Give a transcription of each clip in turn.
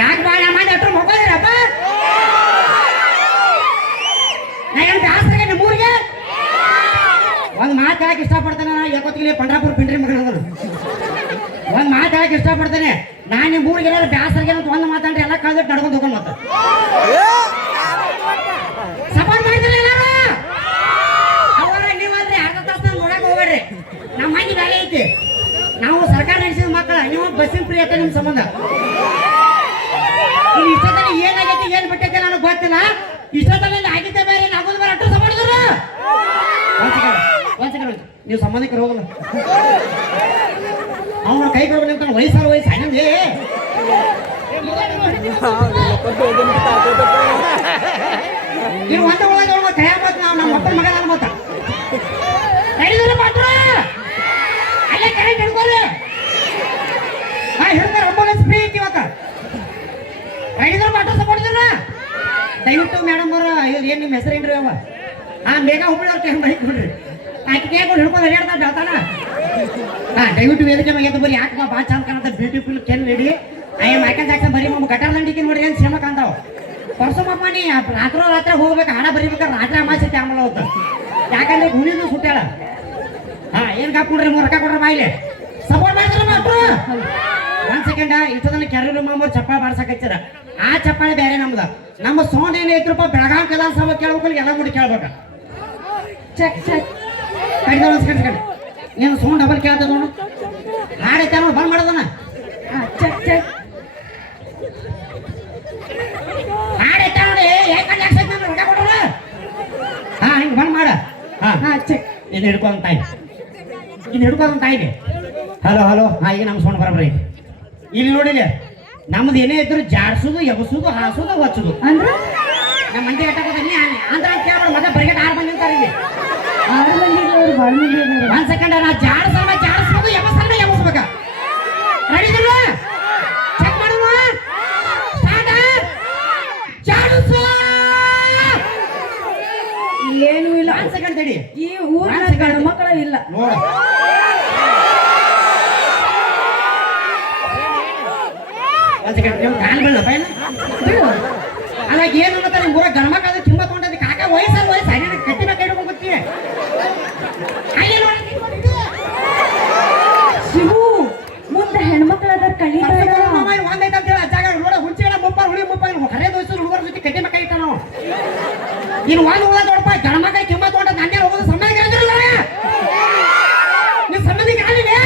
ಯಾಕೆ ಬಾ ನಮ್ಮ ಮನೆ ಹತ್ರ ಮಕ್ಕಳಿರಪ್ಪ ನಾ ಏನು ಬ್ಯಾಸ್ರಾಗ ನಿಮ್ಮೂರಿಗೆ ಒಂದು ಮಾತು ಹೇಳಕ್ಕೆ ಇಷ್ಟಪಡ್ತೇನೆ ನಾ ಯಾಕೊತ್ತಿಗೆ ಪಂಡ್ರಾಪುರ ಪಿಂಡ್ರಿ ಮಗನ ಒಂದು ಮಾತು ಹೇಳಕ್ಕೆ ಇಷ್ಟಪಡ್ತೇನೆ ನಾನು ನಿಮ್ಮೂರಿಗೆ ಏನಾದ್ರು ಬ್ಯಾಸ್ರಾಗೆ ಅಂತ ಒಂದು ಮಾತಾಡ್ರಿ ಎಲ್ಲ ಕಳೆದಿಟ್ಟು ನಡ್ಕೊಂಡು ಹೋಗೋಣ ಮತ್ತೆ ಸಪೋರ್ಟ್ ಮಾಡ್ತಾರೆ ಎಲ್ಲಾರು ಅವರ ನೀವಲ್ರಿ ಅರ್ಧ ತಾಸು ನೋಡಕ್ಕೆ ಹೋಗ್ಬೇಡ್ರಿ ನಮ್ಮ ಮನೆ ಬೇರೆ ಐತಿ ನಾವು ಸರ್ಕಾರ ನಡೆಸಿದ ಮಕ್ಕಳ ನೀವು ಬಸ್ಸಿನ ಫ್ರೀ ಐತೆ ನಿಮ್ಮ ಸಂಬಂಧ ನೀವು ಇಷ್ಟದಲ್ಲಿ ಏನಾಗೈತಿ ಏನ್ ಬಿಟ್ಟೈತೆ ನನಗೆ ಗೊತ್ತಿಲ್ಲ ಇಷ್ಟದಲ್ಲಿ ಆಗಿದ್ದೆ ಬೇರೆ ಆಗೋದು ಬೇರೆ ಅಷ್ಟು ಸಂಬಂಧಿದ್ರು ನೀವು ಸಂಬಂಧಿಕರು ಹೋಗಲ್ಲ ಅವನ ಕೈ ಕೊಡ್ಬೇಕು ನಿಂತ ವಯಸ್ಸಾರ ವಯಸ್ಸು ಹಂಗೆ ನೀವು ಒಂದ ಒಳಗೆ ಕೈ ಮತ್ ನಾವು ನಮ್ಮ ಅಪ್ಪನ ಮಗ ನನ್ನ ಮತ್ತ ಕೈದ್ರೆ ಮಾತ್ರ ಅಲ್ಲೇ ಕೈ ಹಿಡ್ಕೊಳ್ಳಿ ಹಾ ಹಿಡ್ತಾರೆ ಅಂಬುಲೆನ್ಸ್ ಫ್ರೀ ಐತಿ ಇವತ್ತ ಕೈದ್ರೆ ಮಾತ್ರ ಸಪೋರ್ಟಿದ್ರ ದಯವಿಟ್ಟು ಮೇಡಮ್ ಅವರು ಏನ್ ನಿಮ್ಮ ಹೆಸರು ಏನ್ರಿ ಅವ ಹಾ ಬೇಗ ಹುಬ್ಳಿ ಅವ್ರ ಕೈ ಬೈಕ್ ಬಿಡ್ರಿ ಆಕೆ ಕೇಳ್ಕೊಂಡು ಹಿಡ್ಕೊಂಡು ಹರಿಯಾಡ್ತಾ ಬೆಳ್ತಾನ ಹಾ ದಯವಿಟ್ಟು ವೇದಿಕೆ ಮೇಲೆ ಎದ್ದು ಬರೀ ಯಾಕೆ ಭಾಳ ಚಂದ ಕಾಣುತ್ತೆ ಬ್ಯೂಟಿಫುಲ್ ಕೆನ್ ರೆಡಿ ಅಯ್ಯ ಮೈಕಲ್ ಜಾಕ್ಸನ್ ಬರೀ ಗಟಾರ ದಂಡಿಕೆ ನೋಡಿ ಏನು ಸೇಮ ಕಾಣ್ತಾವ ಪರ್ಸಮಪ್ಪ ನೀ ರಾತ್ರಿ ಹೋಗ್ಬೇಕು ಹಾಡ ಬರಿಬೇಕಾದ್ರೆ ರಾತ್ರಿ ಅಮಾಸೆ ಆಮೇಲೆ ಹೋಗ್ತ ಯಾಕಂದ್ರೆ ಗುಣಿದು ಸುಟ್ಟಾಳ ಹಾ ಏನ್ ಕಾಪ್ ಕೊಡ್ರಿ ರೊಕ್ಕ ಕೊಡ್ರಿ ಬಾಯಿಲೆ ಸಪೋರ್ಟ್ ಮಾಡ್ತಾರ ಮಾತ್ರ ಒಂದ್ ಸೆಕೆಂಡ್ ಇಷ್ಟೊಂದು ಕೆರೂರು ಮಾಮೂರು ಚಪ್ಪಾಳೆ ಬಾಡ್ಸಕಚ್ಚಾರ ಆ ಚಪ್ಪಾಳೆ ಬೇರೆ ನಮ್ದು ನಮ್ಮ ಸೌಂಡ್ ಏನೈತ್ರಪ್ಪ ಬೆಳಗಾವಿ ಕಲಾಸಭಾ ಕೇಳ್ಬೇಕು ಎಲ್ಲ ಮುಡಿ ಕೇಳ್ಬೇಕ ಚೆಕ್ ಚೆಕ್ ಕಡಿದ ನೀನು ಸೌಂಡ್ ಡಬಲ್ ಕೇಳ್ತದ ನೋಡು ಹಾಡೈತೆ ನೋಡಿ ಬಂದ್ ಮಾಡೋದನ್ನ ಚೆಕ್ ಚೆಕ್ ಹಾಡೈತೆ ನೋಡಿ ಯಾಕೆ ರೊಕ್ಕ ಕೊಡೋಣ ಹಾ ಹಿಂಗೆ ಬಂದ್ ಮಾಡ ಹಾ ಚೆಕ್ ಇದು ಹಿಡ್ಕೊಂತ ಇನ್ನು ಹಿಡ್ಕೊಂತ ಇದೆ ಹಲೋ ಹಲೋ ಹಾ ಈಗ ನಮ್ಮ ಸೌಂಡ್ ಬರಬ್ರಿ ಇಲ್ಲಿ ನೋಡಿಲ್ಲ ನಮ್ದು ಏನೇ ಇದ್ರು ಜಾಡ್ಸೋದು ಎಬಸೋದು ಹಾಸೋದು ಒಚ್ಚೋದು ಅಂದ್ರೆ ನಮ್ಮ ಮಂದಿ ಕಟ್ಟಕೋದೀನಿ ಆಂಧ್ರ ಕೇಳ ಮತ್ತೆ ಬ್ರಿಗೇಡ್ 6 ಮಂದಿ ಅಂತಾರೆ ಇಲ್ಲಿ 6 ಮಂದಿ ಒಂದ್ ಸೆಕೆಂಡ್ ನಾ ಜಾಡ್ಸ್ಬೋದು ಎಬಸ್ಬೇಕ ರೆಡಿ ಇದ್ರು ಚೆಕ್ ಮಾಡೋಣ ಸ್ಟಾರ್ಟ್ ಜಾಡ್ಸು ಏನು ಇಲ್ಲ ಒಂದ್ ಸೆಕೆಂಡ್ ತಡಿ ಈ ಊರಿನ ಗಂಡು ಮಕ್ಕಳ ಇಲ್ಲ ನೋಡ ಒಂದ್ ಸೆಕೆಂಡ್ ನೀವು ಕಾಲ್ ಬೀಳ ಪೈನ ಅಲ್ಲ ಏನು ಅನ್ನತ್ತ ನಿಮ್ಮ ಊರ ಗಂಡು ಮಕ್ಕಳ ತುಂಬ ತೊಗೊಂಡದಿ ಕಾಕ ವಯಸ್ಸಲ್ಲಿ ವಯಸ್ಸು ಹಾಗೆ ಕಟ್ಟಿ ಬೇಕಾ ಇಟ್ಕೊಂಡು ಗೊತ್ತಿ ಶಿವು ಮುಂದೆ ಹೆಣ್ಮಕ್ಳದ ಕಲಿಬೇಡ ಒಂದೈತೆ ಅಂತ ಹೇಳಿ ಅಜ್ಜಾಗ ನೋಡ ಹುಂಚಿಗಳ ಮುಪ್ಪ ಹುಳಿ ಮುಪ್ಪ ಹರೇ ದೋಸ್ತು ಹುಡುಗರ ಜೊತೆ ಕಟ್ಟಿ ಬೇಕಾ ಇಟ್ಟ ನಾವು ಇನ್ನು ಒಂದು ಉಳ ನೋಡಪ್ಪ ಗಂಡು ಮಕ್ಕಳ ಕಿಮ್ಮ ತೊಗೊಂಡ ನಂಗೆ ಹೋಗೋದು ಸಂಬಂಧ ಕೇಳಿದ್ರಲ್ಲ ನೀವು ಸಂಬಂಧಿಕ ಆಗಿದೆ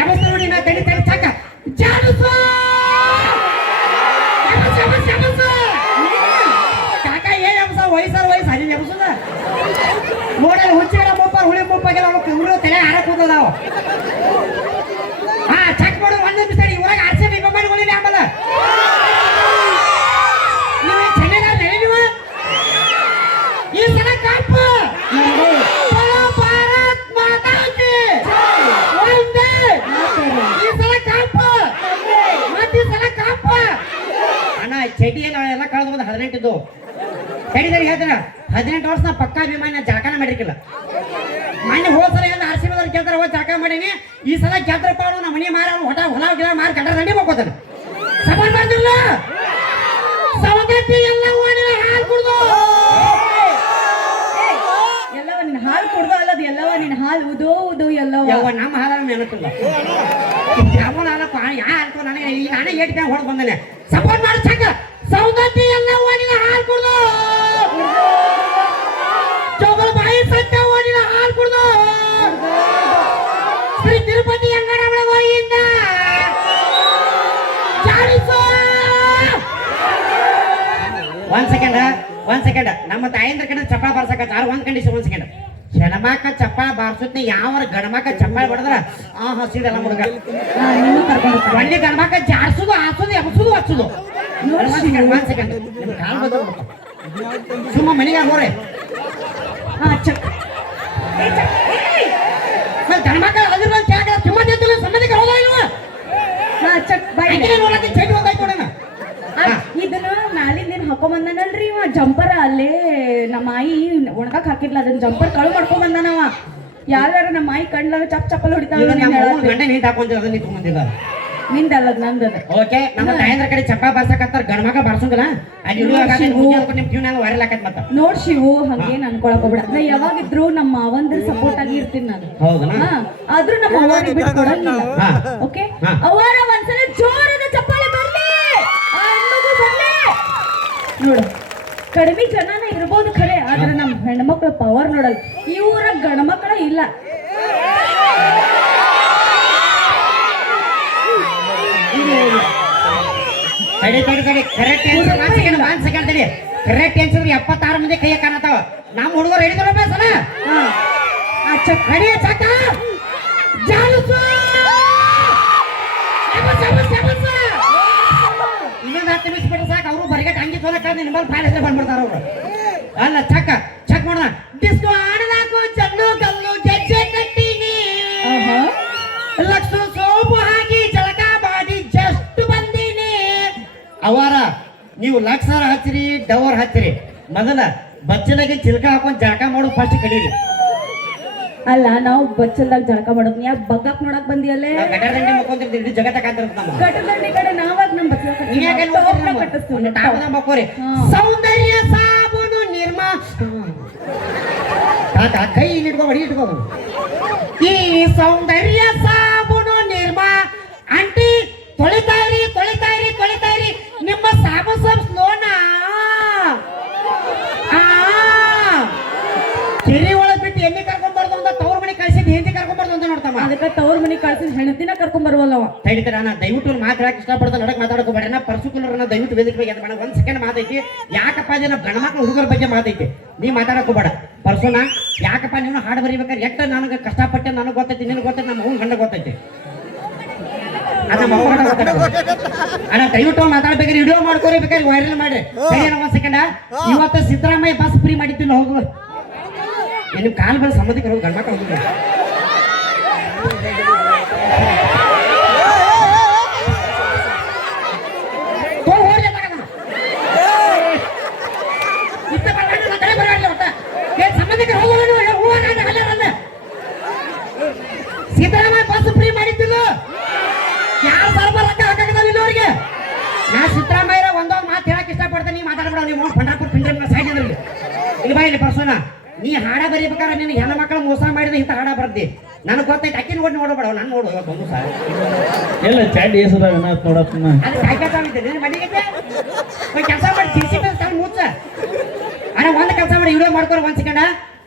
ಯಾವಸ್ತು ನೋಡಿ ನಾ ತಡಿ ತಡಿ ಚಕ್ಕ ಜಾಡುಸು ಕಾಕ ಏನ್ಸ ವಯಸ್ಸಾರ ವಯಸ್ಸು ಹರಿ ಎಬ್ಸದ ನೋಡಲ್ಲ ಹುಚ್ಚಿಗಳ ಮುಪ್ಪ ಹುಳಿ ಮುಪ್ಪಾಗೆಲ್ಲ ಇವರು ತಲೆ ಹಾರಕ್ ಹೋದ ನಾವು ಹಾ ಚೆಕ್ ಮಾಡು ಒಂದ್ ನಿಮಿಷ ಇವಾಗ RCB ಮೊಬೈಲ್ ಗಳಿಲ್ಲ ಆಮೇಲೆ ನೀವು ಚೆನ್ನಾಗ ನೀವು ಈ ಸಲ ಕಪ್ ಭಾರತ್ ಮಾತಾ ಕಿ ಒಂದೇ ಈ ಸಲ ಕಪ್ ಮತ್ತೆ ಸಲ ಕಪ್ ಅಣ್ಣ ಚಟಿಯಲ್ಲಿ ಎಲ್ಲ ಕಳೆದು ಬಂದು 18 ಇದ್ದು ತಡಿ ಹೇಳ್ತಾರ 18 ವರ್ಷ ಪಕ್ಕಾ ಅಭಿಮಾನ ಜಾಕನ ಮಾಡಿರ್ಕಿಲ್ಲ ಮೊನ್ನೆ ಹೋದ ಸಲ ಎಲ್ಲ RCB ಕೇಳ್ತಾರ ಹೋಗಿ ಜಾಕ ಮಾಡೀನಿ ಈ ಸಲ ಗೆದ್ರಪ್ಪ ನಮ್ಮ ಮನೆ ಮಾರ ಹೊಲ ಗಿಡ ಮಾರಿ ಗಂಡ ದಂಡಿ ಹೋಗ್ಕೋತಾನೆ ಸಮಾನ ಮಾಡ್ತಿರಲ್ಲ ಸವದತ್ತಿ ಎಲ್ಲ ಓಣಿನ ಹಾಲು ಕುಡ್ದು ಎಲ್ಲವ ನಿನ್ನ ಹಾಲು ಕುಡ್ದು ಅಲ್ಲದು ಎಲ್ಲವ ನಿನ್ನ ಹಾಲು ಉದೋ ಉದೋ ಎಲ್ಲವ ನಮ್ಮ ಹಾಲ ನೆನಪಿಲ್ಲ ಯಾವ ಹಾಲು ನನಗೆ ನಾನೇ ಏಟ್ ಹೊಡೆದು ಬಂದಾನೆ ಸಪೋರ್ಟ್ ಮಾಡಿ ಚಂದ ಸೌದತ್ತಿ ಎಲ್ಲ ಓಣಿನ ಹಾಲು ಕುಡ್ದು ಚೌಗಲ್ ಬಾಯಿ ಸತ್ಯ ಓಣಿನ ಹಾಲು ಕುಡ್ದು ಶ್ರೀ ತಿರುಪತಿ ಅಂಗಡಗಳ ಗೋಯಿಂದ ಒಂದ್ ಸೆಕೆಂಡ್ ನಮ್ಮ ತಾಯಿಂದ್ರ ಕಡೆ ಚಪ್ಪಾಳ ಬಾರ್ಸಕ ಒಂದ್ ಕಂಡೀಷನ್ ಒಂದ್ ಸೆಕೆಂಡ್ ಹೆಣ್ಮಕ್ಕ ಚಪ್ಪಾಳ ಬಾರ್ಸುತ್ತೆ ಯಾವ ಗಣಮಕ್ಕ ಚಪ್ಪಾಳ ಬಡದ್ರ ಆ ಹಸಿದೆಲ್ಲ ಮುಡುಗ ಒಳ್ಳೆ ಗಣಮಕ್ಕ ಜಾಡ್ಸುದು ಹಾಸೋದು ಎಬ್ಸುದು ಹಚ್ಚುದು ಒಂದ್ ಸೆಕೆಂಡ್ ಸುಮ್ಮ ಮನೆಗೆ ಹೋರೆ ಗಣಮಕ್ಕ ಅದ್ರ ತುಂಬ ಸಂಬಂಧಿಕ ಹೋದ ಇಲ್ವಾ ಚಟಿ ಹೋಗಾಯ್ತು ನೋಡೋಣ ಇದನ್ನ ಮ್ಯಾಲಿಂದ ಏನ್ ಹಾಕೊಂಡ್ ಬಂದನಲ್ರಿ ಇವ ಜಂಪರ್ ಅಲ್ಲೇ ನಮ್ಮ ಆಯಿ ಒಣಗಾಕ್ ಹಾಕಿರ್ಲ ಅದನ್ನ ಜಂಪರ್ ಕಳು ಮಾಡ್ಕೊಂಡ್ ಬಂದನವ ಯಾರು ನಮ್ಮ ಆಯಿ ಕಣ್ಲಾಗ ಚಪ್ ಚಪ್ಪಲ್ ಹೊಡಿತಾವ ಗಂಟೆ ನೀಟ್ ಹಾಕೊಂತ ಅದನ್ನ ನಿಂತ್ಕೊಂಡ್ ಬಂದಿಲ್ಲ ನಿಂದಲ್ಲ ನಂದದ ಓಕೆ ನಮ್ಮ ತಾಯಂದ್ರ ಕಡೆ ಚಪ್ಪ ಬಾರ್ಸಕತ್ತಾರ ಗಣಮಗ ಬಾರ್ಸಂಗಿಲ್ಲ ಅಲ್ಲಿ ನಿಮ್ ಜೀವನ ವೈರಲ್ ಆಕತ್ ಮತ್ತ ನೋಡ್ ಶಿವು ಹಂಗೇನ್ ಅನ್ಕೊಳಕ್ ಹೋಗ್ಬೇಡ ನಾ ಯಾವಾಗಿದ್ರು ನಮ್ಮ ಮಾವಂದ್ರ ಸಪೋರ್ಟ್ ಆಗಿ ಇರ್ತೀನಿ ನಾನು ಹೌದಾ ಆದ್ರೂ ನಮ್ಮ ಅವ್ವನಿಗೆ ಬಿಟ್ಕೊಡಂಗಿಲ್ಲ ಓಕೆ ಅವರ ಒಂದ್ಸಲ ಜೋರಾದ ಚಪ್ಪಾಳೆ ಬರ್ಲಿ ಆ ಹೆಣ್ಮಗು ಬರ್ಲಿ ನೋಡು ಕಡಿಮೆ ಜನನ ಇರ್ಬೋದು ಖರೆ ಆದ್ರೆ ನಮ್ಮ ಹೆಣ್ಮಕ್ಳ ಪವರ್ ನೋಡಲ್ಲ ಈ ಊರ ಗಂಡ್ಮಕ್ಳ ಇಲ್ಲ ತಡಿ ಕರೆಕ್ಟ್ ಆನ್ಸರ್ ತಡಿ ಕರೆಕ್ಟ್ ಆನ್ಸರ್ 76 ಮಂದಿ ಕೈಯ ಕಾಣತಾವ ನಮ್ಮ ಹುಡುಗರು ಹಿಡಿದ್ರಪ್ಪ ಸಲ ಆ ಚಕ್ ರೆಡಿ ಚಕ ಜಾಲುಸು ಇನ್ನೊಂದು 10 ನಿಮಿಷ ಬಿಟ್ರೆ ಸಾಕು ಅವರು ಬರಗಟ್ಟು ಹಂಗೆ ಸೋಲಕ್ಕ ನಿಮ್ಮಲ್ಲಿ ಫೈಲ್ ಹೆಸರು ಬಂದ್ಬಿಡ್ತಾರ ಅವರು ಅಲ್ಲ ಚೆಕ್ ಮಾಡೋಣ ಡಿಸ್ಕೋ ಆಡದಾಕು ಜಲ್ಲು ಗಲ್ಲು ಜಜ್ಜೆ ಕಟ್ಟಿನಿ ಲಕ್ಷ ಸೋಪು ಹಾಕಿ ಜಳಕ ಮಾಡಿ ಜಸ್ಟ್ ಬಂದೀನಿ ಅವರ ನೀವು ಲಕ್ಷರ ಹಚ್ಚಿರಿ ಡವರ್ ಹಚ್ಚಿರಿ ಮೊದಲ ಬಚ್ಚಲಾಗಿ ಚಿಲ್ಕ ಹಾಕೊಂಡ್ ಜಳಕ ಮಾಡೋದು ಫಸ್ಟ್ ಕಲೀರಿ ಅಲ್ಲ ನಾವು ಬಚ್ಚಲ್ದಾಗ ಜಳಕ ಮಾಡೋದು ಯಾಕೆ ಬಗ್ಗಕ್ ನೋಡಕ್ ಬಂದಿಯಲ್ಲೇ ಗಟರದಂಡಿ ಮಕ್ಕೊಂತಿರ್ತೀವಿ ಇಡೀ ಜಗತ್ತ ಕಾಂತಿರುತ್ತೆ ನಮ್ಮ ಗಟರದಂಡಿ ಕಡೆ ನಾವಾಗ ನಮ್ಮ ಬಚ್ಚಲ ಸೌಂದರ್ಯ ಸಾಬೂನು ನಿರ್ಮಾ ಕೈ ಇಟ್ಕೋ ಬಡಿ ಇಟ್ಕೋ ಈ ಸೌಂದರ್ಯ ಸಾಬೂನು ನಿರ್ಮಾ ಆಂಟಿ ತೊಳಿತಾಯಿರಿ ನಿಮ್ಮ ಸಾಬು ಸ್ವಲ್ಪ ಸ್ಲೋನಾ ಕೆರೆ ಒಳಗ್ ಬಿಟ್ಟು ಎಣ್ಣೆ ಕರ್ಕೊಂಡ್ಬಾರ್ದು ಅಂತ ತವ್ರ ಮನೆ ಕಳ್ಸಿದ್ ಹೆಂಡತಿ ಕರ್ಕೊಂಡ್ಬಾರ್ದು ಅಂತ ನೋಡ್ತಮ್ಮ ಅದಕ್ಕೆ ತವ್ರ ಮನೆ ಕಳ್ಸಿದ್ ಹೆಣ್ತಿನ ಕರ್ಕೊಂಡ್ ಬರುವಲ್ಲವ ತಡಿತಾರ ನಾ ದಯವಿಟ್ಟು ಮಾತಾಡಕ್ ಇಷ್ಟಪಡ್ತಾ ನಡಕ್ ಮಾತಾಡಕೋಬೇಡ ನಾ ಪರ್ಸುಕುಲರ್ನ ದಯವಿಟ್ಟು ವೇದಿಕೆ ಬಗ್ಗೆ ಬೇಡ ಒಂದ್ ಸೆಕೆಂಡ್ ಮಾತೈತಿ ಯಾಕಪ್ಪ ಜನ ಗಣಮಕ್ಳು ಹುಡುಗರ ಬಗ್ಗೆ ಮಾತೈತಿ ನೀ ಮಾತಾಡಕೋಬೇಡ ಪರ್ಸುನ ಯಾಕಪ್ಪ ನೀವು ಹಾಡು ಬರೀಬೇಕಾದ್ರೆ ಎಷ್ಟ ನನಗೆ ಕಷ್ಟಪಟ್ಟೆ ನನಗೆ ಗೊತ್ತೈತಿ ನಿನಗೆ ಗೊತ್ತೈತಿ ನಮ್ಮ ಅವ್ನ ಗಂಡ ಗೊತ್ತೈತಿ ಅಣ್ಣ ದಯವಿಟ್ಟು ಮಾತಾಡ್ಬೇಕಾದ್ರೆ ವಿಡಿಯೋ ಮಾಡ್ಕೋರಿ ಬೇಕಾದ್ರೆ ವೈರಲ್ ಮಾಡಿ ಒಂದ್ ಸೆಕೆಂಡ್ ಇವತ್ತು ಸಿದ್ದರಾಮಯ್ಯ ಬಸ್ ಫ್ರೀ ಮಾಡಿದ್ದೀನಿ ಹೋಗು ನಿಮ್ ಕಾಲ್ ಬಂದು ಸಂಬಂಧಿಕರು ಗಂಡ್ಮಕ್ಳು ಹೋಗಿಲ್ಲ ಸಂಬಂಧಿಕರು ಸಿದ್ದರಾಮಯ್ಯ ಬಸ್ ಫ್ರೀ ಮಾಡಿದ್ದಿಲ್ಲ ಯಾರು ಬರ್ಬರ್ ರೊಕ್ಕ ಹಾಕಲ್ಲ ಇಲ್ಲಿವರೆಗೆ ನಾ ಸಿದ್ದರಾಮಯ್ಯ ಒಂದೊಂದು ಮಾತು ಹೇಳಕ್ ಇಷ್ಟಪಡ್ತೀನಿ ಮಾತಾಡ್ಬೇಡ ನೀವು ಪಂಡ್ರಾಪುರ ಪಿಂಡ್ರ ಸೈಡ್ ಇಲ್ಲಿ ಬಾ ಇಲ್ಲಿ ಪರ್ಸೋನ ನೀ ಹಾಡ ಬರೀಬೇಕಾದ್ರೆ ನಿನ್ನ ಹೆಣ್ಣು ಮಕ್ಕಳು ಮೋಸ ಮಾಡಿದ ಇಂಥ ಹಾಡ ಬರ್ದಿ ನನಗೆ ಗೊತ್ತೈತೆ ಅಕ್ಕಿ ನೋಡ್ಬೇಡ ನಾನು ನೋಡು ಒಂದು ಸಾಲ ಎಲ್ಲ ಚಾಟ್ ಏಸದಾಗ ನೋಡತ್ತನ ಅದು ಕಾಯ್ಕಾಗಿದ್ದೆ ಮನೆಗೆ ಕೆಲಸ ಮಾಡಿ ಸಿಸಿ ಮುಚ್ಚ ಅಣ್ಣ ಒಂದು ಕೆಲಸ ಮಾಡಿ ವಿಡಿಯೋ ಮಾಡ್ಕೊರ ಒಂದ್ ಸೆಕೆಂಡ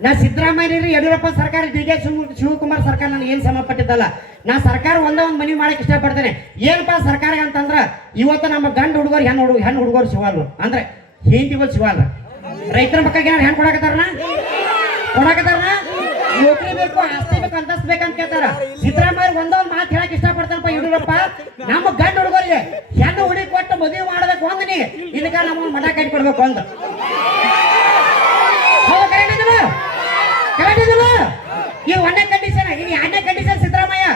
ನಾ ಸಿದ್ದರಾಮಯ್ಯ ಯಡಿಯೂರಪ್ಪ ಸರ್ಕಾರ ಡಿ ಕೆ ಶಿವಕುಮಾರ್ ಸರ್ಕಾರ ನನಗೆ ಏನು ಸಂಬಂಧಪಟ್ಟಿದ್ದಲ್ಲ ನಾ ಸರ್ಕಾರ ಒಂದೇ ಒಂದು ಮನವಿ ಮಾಡಕ್ಕೆ ಇಷ್ಟಪಡ್ತೇನೆ ಏನಪ್ಪಾ ಸರ್ಕಾರ ಅಂತಂದ್ರ ಇವತ್ತು ನಮ್ಮ ಗಂಡು ಹುಡುಗರು ಹೆಣ್ಣು ಹುಡುಗರು ಶಿವಾಲ್ರು ಅಂದ್ರೆ ಹೆಂಡತಿಗಳು ಶಿವಾಲ್ರ ರೈತರ ಮಕ್ಕಳಿಗೆ ಏನಾರು ಹೆಣ್ಣು ಕೊಡಕತ್ತಾರನ ನೌಕರಿ ಬೇಕು ಆಸ್ತಿ ಬೇಕು ಅಂತಸ್ತು ಬೇಕಂತ ಕೇಳ್ತಾರ ಸಿದ್ದರಾಮಯ್ಯ ಒಂದೊಂದು ಮಾತು ಹೇಳಕ್ ಇಷ್ಟಪಡ್ತಾರಪ್ಪ ಯಡಿಯೂರಪ್ಪ ನಮ್ಮ ಗಂಡು ಹುಡುಗರಿಗೆ ಹೆಣ್ಣು ಹುಡುಗಿ ಕೊಟ್ಟು ಮದುವೆ ಮಾಡಬೇಕು ಒಂದು ನೀ ಇದಕ್ಕ ನಮ್ಮ ಮಠ ಕಟ್ಟಿ ಕೊಡ್ಬೇಕು ಒಂದು ಈ ಒಂದೇ ಕಂಡೀಷನ್ ಇನ್ನು ಎರಡನೇ ಕಂಡೀಷನ್ ಸಿದ್ದರಾಮಯ್ಯ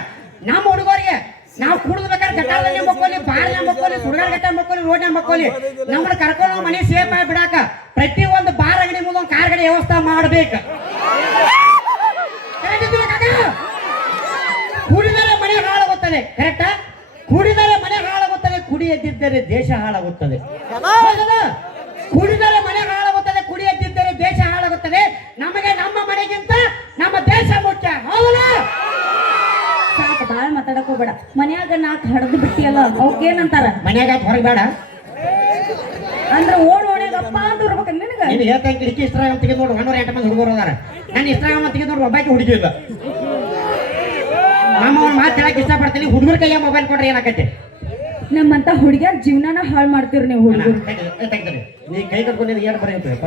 ನಮ್ಮ ಹುಡುಗರಿಗೆ ನಾವು ಕುಡಿದ್ಬೇಕಾದ್ರೆ ಗಟ್ಟಾದಲ್ಲಿ ಮಕ್ಕೋಲಿ ಬಾರ್ನ ಮಕ್ಕೋಲಿ ಸುಡುಗಾರ ಗಟ್ಟ ಮಕ್ಕೋಲಿ ರೋಡ್ನ ಮಕ್ಕೋಲಿ ನಮ್ಮನ್ನ ಕರ್ಕೊಂಡು ಮನೆ ಸೇಫ್ ಆಗಿ ಬಿಡಾಕ ಪ್ರತಿ ಒಂದು ಬಾರ್ ಅಂಗಡಿ ಮುಂದೆ ಒಂದು ಕಾರ್ ಗಡಿ ವ್ಯವಸ್ಥೆ ಮಾಡ್ಬೇಕು ಕುಡಿದರೆ ಮನೆ ಹಾಳಾಗುತ್ತದೆ ಕರೆಕ್ಟಾ ಕುಡಿದರೆ ಮನೆ ಹಾಳಾಗುತ್ತದೆ ಕುಡಿಯದಿದ್ದರೆ ದೇಶ ಹಾಳಾಗುತ್ತದೆ ಕುಡಿದರೆ ಮನೆ ಹಾಳಾಗುತ್ತದೆ ಕುಡಿಯದಿದ್ದರೆ ದೇಶ ಹಾಳಾಗುತ್ತದೆ ನಮಗೆ ನಮ್ಮ ಮನೆಗಿಂತ ನಮ್ಮ ದೇಶ ಮುಖ್ಯ ಹೌದಾ ಸಾಕು ಬಾಳ್ ಮಾತಾಡಕ್ ಹೋಗ್ಬೇಡ ಮನ್ಯಾಗ ನಾಲ್ಕು ಹಡದು ಬಿಟ್ಟಿಯಲ್ಲ ಅವಕ್ಕೇನಂತಾರ ಮನ್ಯಾಗ ಹೊರಗೆ ಬೇಡ ಅಂದ್ರೆ ಓಣೆಗೆ ಅಪ್ಪ ಅಂತ ಇರ್ಬೇಕ ನಿನಗ ನೀನು ಹೇಳ್ತಂಗೆ ಕಿಟಕಿ ಇನ್ಸ್ಟಾಗ್ರಾಮ್ ತೆಗೆದು ನೋಡು 108 ಮಂದಿ ಹುಡುಗರು ಅದಾರ ನಾನು ಇನ್ಸ್ಟಾಗ್ರಾಮ್ ತೆಗೆದು ನೋಡು ಒಬ್ಬಾಕಿ ಹುಡುಗಿ ಇಲ್ಲ ನಮ್ಮ ಅವ್ನ ಮಾತು ಹೇಳಕ್ ಇಷ್ಟಪಡ್ತೀನಿ ಹುಡುಗರ ಕೈಯ ಮೊಬೈಲ್ ಕೊಟ್ರೆ ಏನಾಕೈತೆ ನಮ್ಮಂತ ಹುಡುಗಿಯರ್ ಜೀವನಾನ ಹಾಳು ಮಾಡ್ತೀರಿ ನೀವು ಹುಡುಗರು ತೆಗ್ದಾರೆ ನೀ ಕೈ ಕಟ್ಕೊಂಡು ಏನು ಬರೆಯುತ್ತಪ್ಪ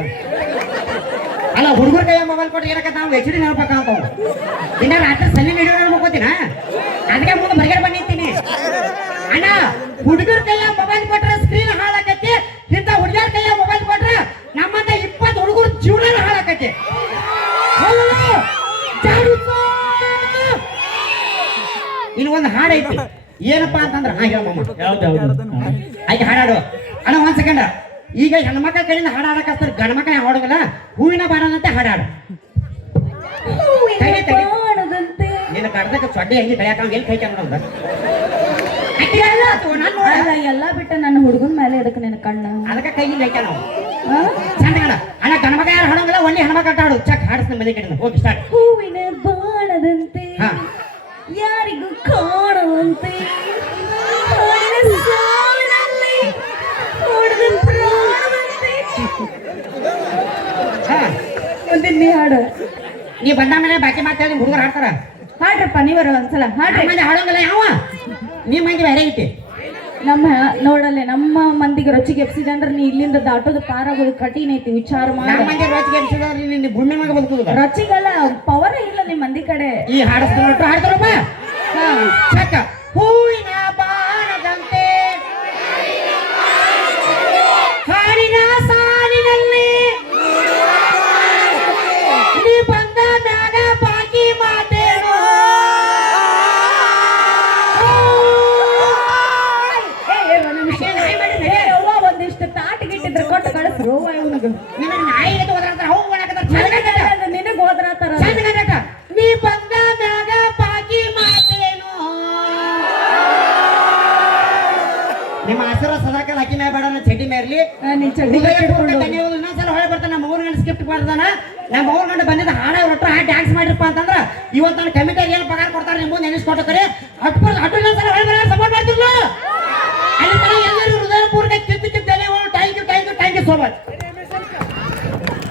ಅಲ್ಲ ಹುಡುಗರ ಕೈಯ ಮೊಬೈಲ್ ಕೊಟ್ರೆ ಏನಕ್ಕ ನಾವು ಎಚ್ ಡಿ ನೆನಪಕ್ಕ ಇನ್ನ ರಾತ್ರಿ ಸಣ್ಣ ವಿಡಿಯೋ ನೋಡ್ಕೋತೀನ ಅದಕ್ಕೆ ಮುಂದೆ ಬರಗಡೆ ಬಂದಿರ್ತೀನಿ ಅಣ್ಣ ಹುಡುಗರ ಕೈಯ ಮೊಬೈಲ್ ಕೊಟ್ರೆ ಸ್ಕ್ರೀನ್ ಹಾಳಾಕೈತಿ ಇಂಥ ಹುಡುಗಿಯರ ಕೈಯ ಮೊಬೈಲ್ ಕೊಟ್ರೆ ನಮ್ಮಂತ 20 ಹುಡುಗರು ಜೀವನ ಹಾಳಾಕೈತಿ ಇಲ್ಲಿ ಒಂದು ಹಾಡು ಐತಿ ಏನಪ್ಪಾ ಅಂತಂದ್ರ ಆಯ್ಕೆ ಹಾಡಾಡು ಅಣ್ಣ ಒಂದ್ ಸೆಕೆಂಡ್ ಈಗ ಹೆಣ್ಮಕ್ಳ ಕಡೆಯಿಂದ ಹಾಡಾಡಕ್ ಹಚ್ತಾರೆ ಗಂಡ ಮಕ್ಕಳ ಹಾಡೋದಿಲ್ಲ ಹೂವಿನ ಬಾಣದಂತೆ ಹಾಡಾಡು ನಿನ್ನ ಕಡ್ದಕ್ಕೆ ಚೊಡ್ಡೆ ಹೆಂಗೆ ಬೆಳೆಯಾಕ ಎಲ್ಲಿ ಕೈ ನೋಡ ಎಲ್ಲ ನಾನು ನೋಡ ಅಲ್ಲ, ಎಲ್ಲ ಬಿಟ್ಟು ನನ್ನ ಹುಡುಗನ ಮೇಲೆ ಅದಕ್ಕೆ ನಿನ್ನ ಕಣ್ಣು ಅದಕ್ಕೆ ಕೈಗಿಲ್ಲ ಐತೆ ನಾವು ಆ? ಚಂದ ಗಣ ಅಣ್ಣ ಗಣಮಗ ಯಾರು ಹಾಡೋಂಗಿಲ್ಲ ಒಳ್ಳೆ ಹೆಣ್ಮಗ ಆಟ ಆಡು ಚಕ್ ಹಾಡಿಸ್ತೀನಿ ಮನೆ ಕಡೆ ಹೋಗಿ ಸ್ಟಾರ್ಟ್ ಹೂವಿನ ಬಾಣದಂತೆ ಹಾ. ಯಾರಿಗೂ ಕಾಣುವಂತೆ ಹಾಡಿನ ಸಾಲಿನಲ್ಲಿ ಹೊಡೆದ ಪ್ರಾಣವಂತೆ. ಹಾ ಮುಂದಿನ ನೀ ಹಾಡು ನೀ ಬಂದ ಮೇಲೆ ಬಾಕಿ ಮಾತಾಡಿ ಹುಡುಗರು ಹಾಡ್ತಾರ ಹಾಡ್ರಪ್ಪ ನೀವರ ಒಂದ್ಸಲ ಹಾಡ್ರಿ. ಮಂದಿ ಹಾಡೋಂಗಿಲ್ಲ ಯಾವ ನೀ ಮಂದಿ ಬೇರೆ ಐತಿ ನಮ್ಮ ನೋಡಲ್ಲೇ ನಮ್ಮ ಮಂದಿಗೆ ರೊಚ್ಚಿಗೆ ಎಪ್ಸಿದೆ ಅಂದ್ರೆ ನೀ ಇಲ್ಲಿಂದ ದಾಟೋದು ಪಾರಾಗೋದು ಕಠಿಣ ಐತಿ, ವಿಚಾರ ನಮ್ಮ ಮಾಡ. ಮಂದಿ ರೋಚಿಗೆ ಎಬ್ಸಿದವ್ರು ನಿನ್ನ ಭೂಮಿ ಮ್ಯಾಗ ಬದುಕುದ ರೊಚ್ಚಿಗೆಲ್ಲ ಪವರ್ ಇಲ್ಲ ನಿಮ್ಮ ಮಂದಿ ಕಡೆ. ಈ ಹಾಡಿಸ್ತೀನಿ ಹಾಡ್ತಾರಪ್ಪ ಹಾ. ಚಕ್ಕ ಹೂವಿನ ಬಾಣದಂತೆ ಹಾಡಿನ ಸಾಲಿನಲ್ಲಿ ನೀ ಬಂದ ಮ್ಯಾಗ ಬಾಕಿ ಮಾತೇನು ಒಂದ್ ನಿಮಿಷ. ಅವ್ವ ಒಂದಿಷ್ಟು ತಾಟ್ ಗಿಟ್ಟಿದ್ರೆ ಕೊಟ್ಟು ಕಳಿಸ್ರು ಇವನಿಗೆ. ನಿನ್ನ ನಾಯಿ ಎದ್ದು ಹೋದ್ರಂತ ಹೋಗಿ ನಿನಗ್ ಹೋದ್ರಾತಾರ. ನೀ ಬಂದ ಮ್ಯಾಗ ಬಾಕಿ ಮಾತೇನು ನಿಮ್ಮ ಹಸಿರ ಸದಾಕಾಲ ಹಾಕಿ ಮ್ಯಾಗ ಬೇಡ ನನ್ನ ಚಡ್ಡಿ ಮೇರ್ಲಿ ನೀನ್ ಚಡ್ಡಿ ಇನ್ನೊಂದ್ಸಲ ಹೊಳೆ ಬರ್ತಾನೆ ನಮ್ಮ ಊರ್ ಗಂಡ ಸ್ಕಿಪ್ಟ್ ಮಾಡ್ದಾನ ನಮ್ಮ ಊರ್ ಗಂಡ ಬಂದಿದ್ದ ಹಾಡ ಒಟ್ಟು ಹಾಡು ಡ್ಯಾನ್ಸ್ ಮಾಡಿರಪ್ಪ ಅಂತಂದ್ರ ಇವತ್ತು ನನ್ನ ಕಮಿಟಿಯಾಗ ಏನು ಪಗಾರ ಕೊಡ್ತಾರೆ ನಿಮ್ಮ ಮುಂದೆ ನೆನೆಸ್ಕೊಟ್ಟರೆ